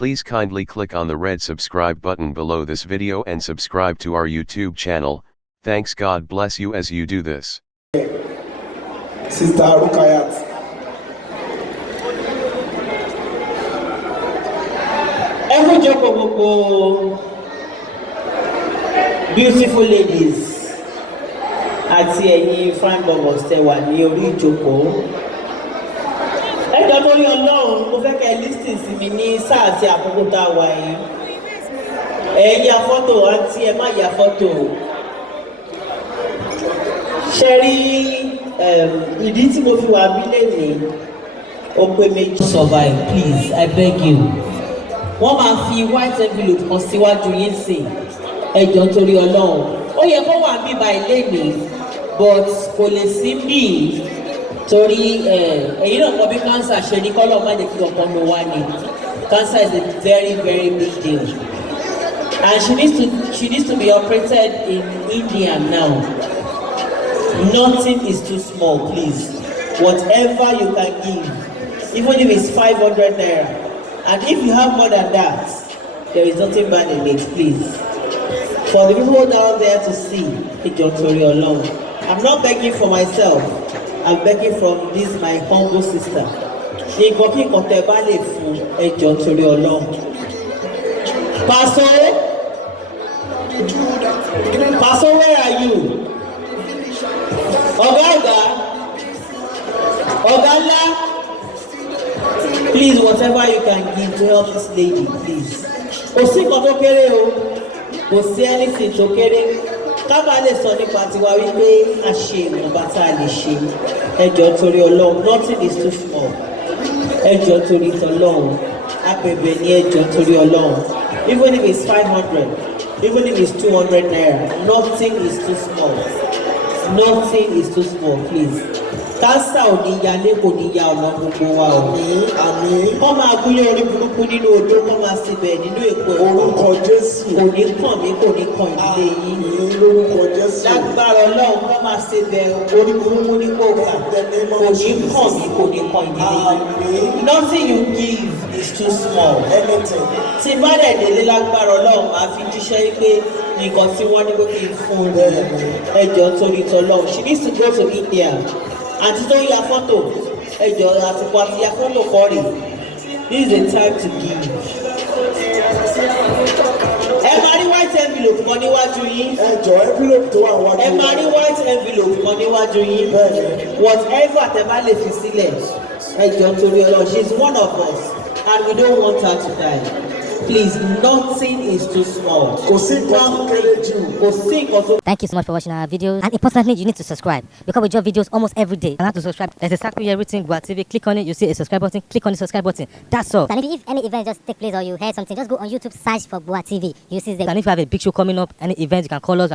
Please kindly click on the red subscribe button below this video and subscribe to our YouTube channel. Thanks, God bless you as you do this. Sister Rukayat. Every job of beautiful ladies àti ẹ̀yin fine bubbles tẹ́ wà ní orí ìjókòó. Ẹjọ́ tó yọ lọ́rùn mo fẹ́ kẹ́ lísìn sí mi ní sáà àti àkókò tá a wà yìí. Ẹ ya fọ́tò àti ẹ má ya fọ́tò. Ṣé rí ìdí tí mo fi wà bí lẹ́nìí? Ó pé méjì. Survive, please, I beg you. Wọ́n máa fi white envelope kan síwájú yín sí ẹjọ́ torí Ọlọ́run. Ó yẹ kó wà bí by lẹ́nìí but kò lè sí bí torí èyí náà kọ́ bí cancer ṣe ní kọ́lọ́ má lè fi ọkàn mi wá ni. Cancer is a very very big deal and she needs to be operated in India now. Nothing is too small, please. Whatever you can give, even if it's 500 naira, and if you have more than that, there is nothing bad in it, please. For the people down there to see, I'm not begging for myself. I'm begging from this my humble sister. Pastor, where are you? Oganda, please, whatever you can give to help this lady, please. Kò sí nǹkan tó kéré o, kò sí anything tó kéré. Ká bá lè sọ nípa tiwa wípé a ṣe ìwọ̀nba tá a lè ṣe. Ẹ jọ̀ọ́ torí Ọlọ́run, nothing is too small. Ẹ jọ̀ọ́ torí t'Ọlọ́run, abẹ̀bẹ̀ ni ẹ jọ̀ọ́ torí Ọlọ́run. Even if it's 500, even if it's 200 naira, nothing is too small. Nothing is too small, please. Cancer ò ní ya lé kò ní ya ọ̀nà gbogbo wa ò ní àmì. Wọ́n máa gúnlé orí burúkú nínú odó, wọ́n máa síbẹ̀ nínú èkó orúkọ Jésù. Kò ní kàn mí, kò ní kàn ìdílé yín. Lórúkọ Jésù. Lágbára Ọlọ́run, wọ́n máa síbẹ̀ orí burúkú ní kòkà. Kò ní kàn mí, kò ní kàn ìdílé yín. Nothing you give is too small. Anything. Tí bá dẹ̀ délé lágbára Ọlọ́run, máa fi jíṣẹ́ pé nǹkan tí wọ́n ní pé kí n fún un ẹjọ́ torí t'Ọlọ́run. She needs to go to India. Àti tó ya fọ́tò ẹjọ́ àtìkò àti ya fọ́tò kọ́ rè. This is a time to give. Ẹ máa rí white envelope kan níwájú yín. Ẹjọ́ envelope tó wà wájú. Ẹ máa rí white envelope kan níwájú yín. Whatever tẹ bá lè fi sílẹ̀ ẹjọ́ torí Ọlọ́run. She is one of us and we don't want her to die. Please, nothing is too small. Thank you so much for watching our videos. And importantly, you need to subscribe because we drop videos almost every day. And how to subscribe? There's a circle here written Gboah TV. Click on it, you see a subscribe button. Click on the subscribe button. That's all. And if any event just take place or you heard something, just go on YouTube, search for Gboah TV. You see the. And if you have a big show coming up, any event, you can call us.